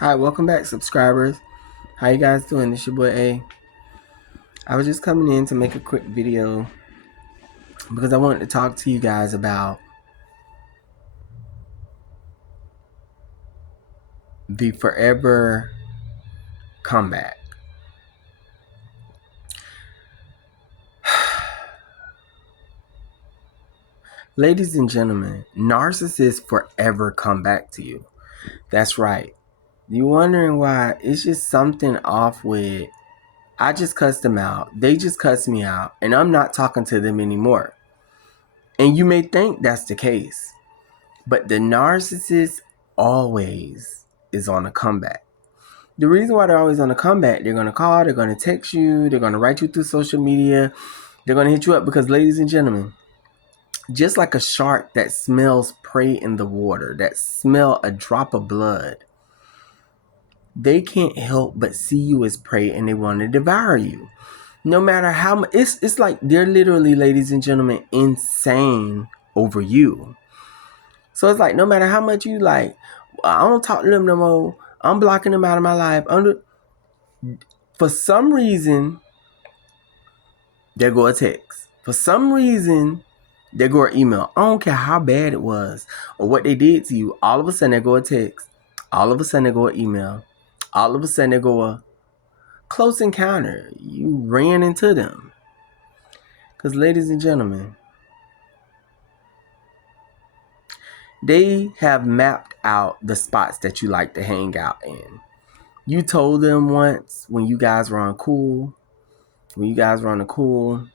Hi, welcome back, subscribers. How you guys doing? This your boy A. I was just coming in to make a quick video because I wanted to talk to you guys about the forever comeback. Ladies and gentlemen, narcissists forever come back to you. That's right. You wondering why? It's just something off with, I just cussed them out. They just cussed me out, and I'm not talking to them anymore. And you may think that's the case, but the narcissist always is on a comeback. The reason why they're always on a comeback, they're going to call, they're going to text you, they're going to write you through social media, they're going to hit you up because, ladies and gentlemen, just like a shark that smells prey in the water, that smell a drop of blood, they can't help but see you as prey and they want to devour you. No matter how much, it's like they're literally, ladies and gentlemen, insane over you. So it's like no matter how much you like, I don't talk to them no more, I'm blocking them out of my life. For some reason, there go a text. For some reason, there go an email. I don't care how bad it was or what they did to you. All of a sudden, there go a text. All of a sudden, there go an email. All of a sudden, there go a close encounter. You ran into them. Because, ladies and gentlemen, they have mapped out the spots that you like to hang out in. You told them once when you guys were on cool, vibe,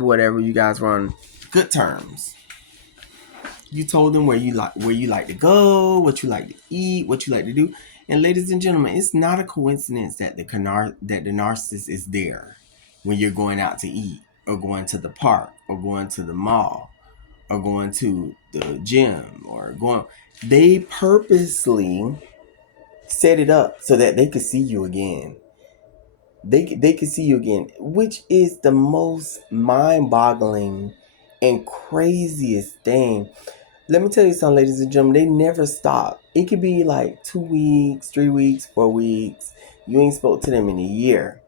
whatever, you guys were on good terms. You told them where you like to go, what you like to eat, what you like to do. And ladies and gentlemen, it's not a coincidence that the narcissist is there when you're going out to eat or going to the park or going to the mall or going to the gym or going. They purposely set it up so that they could see you again. They could see you again, which is the most mind-boggling and craziest thing. Let me tell you something, ladies and gentlemen, they never stop. It could be like 2 weeks, 3 weeks, 4 weeks. You ain't spoke to them in a year.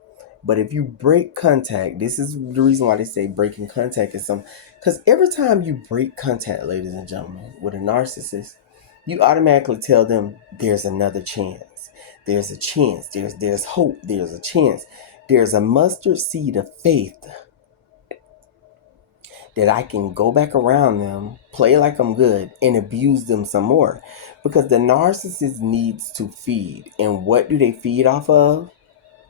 But if you break contact, this is the reason why they say breaking contact is something. Because every time you break contact, ladies and gentlemen, with a narcissist, you automatically tell them there's another chance. There's a chance. There's hope. There's a chance. There's a mustard seed of faith that I can go back around them, play like I'm good, and abuse them some more. Because the narcissist needs to feed. And what do they feed off of?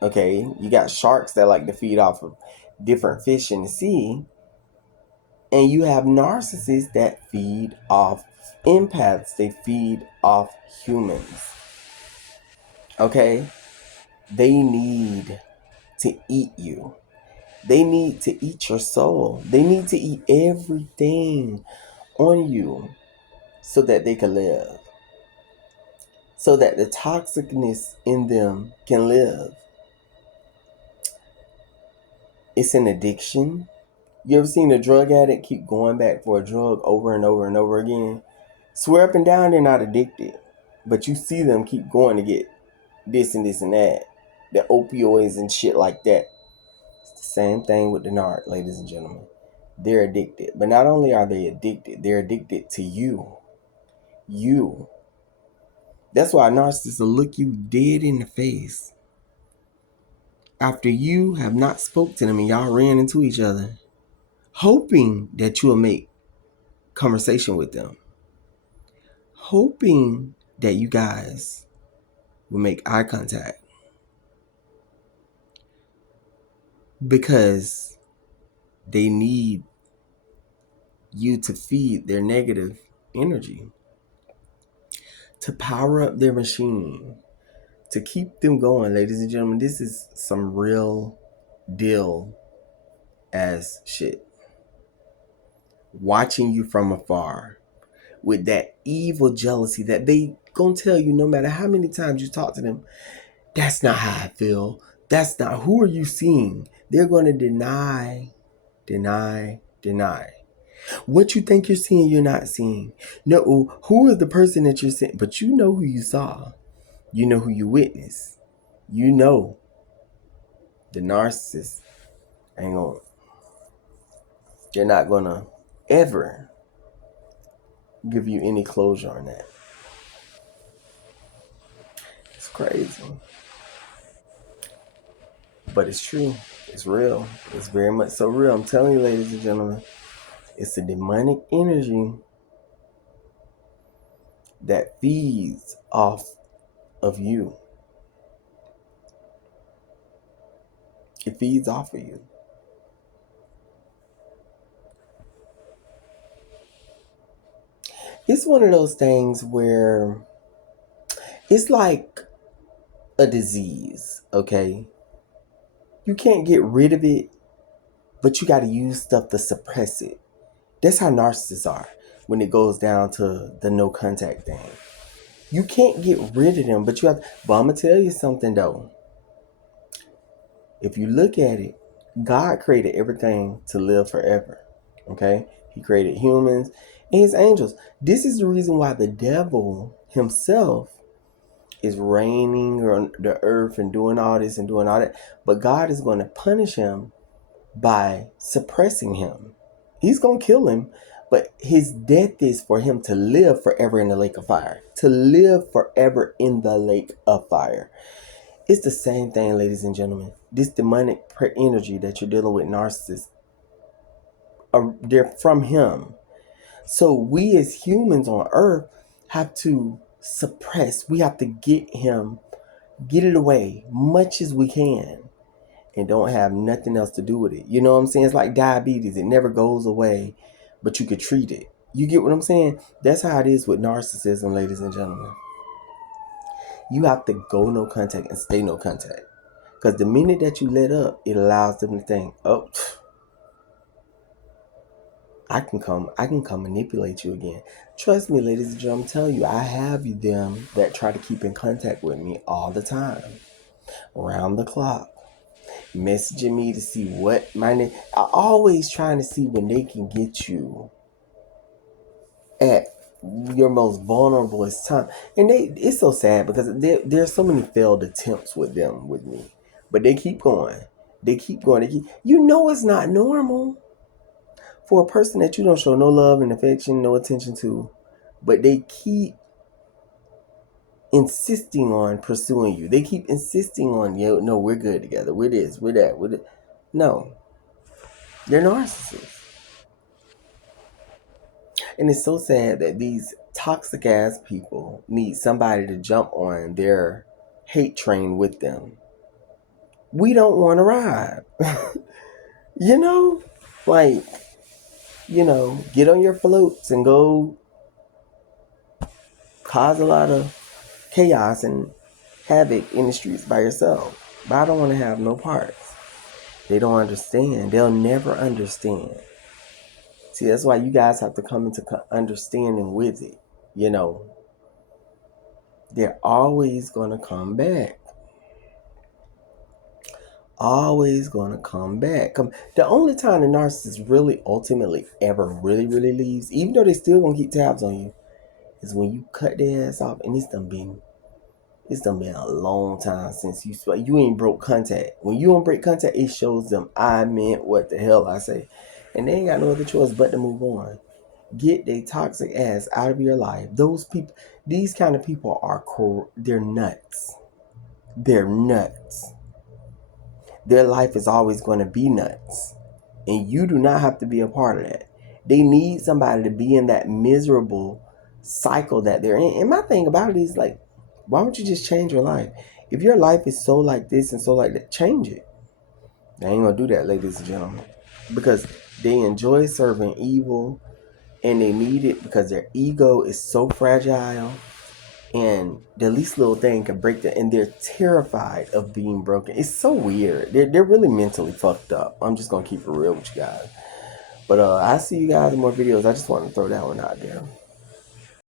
Okay, you got sharks that like to feed off of different fish in the sea. And you have narcissists that feed off empaths. They feed off humans. Okay? They need to eat you. They need to eat your soul. They need to eat everything on you so that they can live. So that the toxicness in them can live. It's an addiction. You ever seen a drug addict keep going back for a drug over and over and over again? Swear up and down they're not addicted. But you see them keep going to get this and this and that. The opioids and shit like that. It's the same thing with the narc, ladies and gentlemen. They're addicted. But not only are they addicted, they're addicted to you. You. That's why a narcissist will look you dead in the face after you have not spoke to them and y'all ran into each other, hoping that you will make conversation with them, hoping that you guys will make eye contact, because they need you to feed their negative energy, to power up their machine, to keep them going. Ladies and gentlemen, this is some real deal as shit. Watching you from afar with that evil jealousy that they gonna tell you no matter how many times you talk to them, that's not how I feel. That's not, who are you seeing? They're gonna deny. What you think you're seeing, you're not seeing. No, who is the person that you're seeing? But you know who you saw. You know who you witnessed. You know the narcissist ain't gonna, they're not gonna ever give you any closure on that. It's crazy. But it's true. It's real. It's very much so real. I'm telling you, ladies and gentlemen, it's a demonic energy that feeds off of you. It feeds off of you. It's one of those things where it's like a disease, okay? You can't get rid of it, but you got to use stuff to suppress it. That's how narcissists are when it goes down to the no contact thing. You can't get rid of them, but you have. But I'm gonna tell you something though. If you look at it, God created everything to live forever. Okay, He created humans and His angels. This is the reason why the devil himself is reigning on the earth and doing all this and doing all that. But God is going to punish him by suppressing him. He's going to kill him, but his death is for him to live forever in the lake of fire. To live forever in the lake of fire. It's the same thing, ladies and gentlemen. This demonic energy that you're dealing with, narcissists, they're from him. So we as humans on earth have to suppress. We have to get it away much as we can and don't have nothing else to do with it. You know what I'm saying? It's like diabetes. It never goes away, but you could treat it. You get what I'm saying? That's how it is with narcissism, ladies and gentlemen. You have to go no contact and stay no contact. Because the minute that you let up, it allows them to think, oh, I can come manipulate you again. Trust me, ladies and gentlemen, I'm telling you, I have them that try to keep in contact with me all the time, around the clock, messaging me to see what my name. I always trying to see when they can get you at your most vulnerableest time. And it's so sad because there's so many failed attempts with me. But they keep going. You know it's not normal for a person that you don't show no love and affection, no attention to, but they keep insisting on pursuing you. They keep insisting on, no, we're good together. We're this, we're that, we're that. No, they're narcissists. And it's so sad that these toxic ass people need somebody to jump on their hate train with them. We don't want to ride. you know? Like, get on your floats and go cause a lot of chaos and havoc in the streets by yourself. But I don't want to have no parts. They don't understand. They'll never understand. See, that's why you guys have to come into understanding with it. They're always going to come back. Always going to come back. The only time the narcissist really ultimately ever really, really leaves, even though they still going to keep tabs on you, is when you cut their ass off. And it's done been a long time since you ain't broke contact. When you don't break contact, it shows them I meant what the hell I say. And they ain't got no other choice but to move on. Get their toxic ass out of your life. These kind of people they're nuts. They're nuts. Their life is always going to be nuts. And you do not have to be a part of that. They need somebody to be in that miserable cycle that they're in. And my thing about it is, like, why don't you just change your life? If your life is so like this and so like that, change it. They ain't going to do that, ladies and gentlemen. Because they enjoy serving evil. And they need it because their ego is so fragile. And the least little thing can break them. And they're terrified of being broken. It's so weird. They're really mentally fucked up. I'm just going to keep it real with you guys. But I see you guys in more videos. I just want to throw that one out there.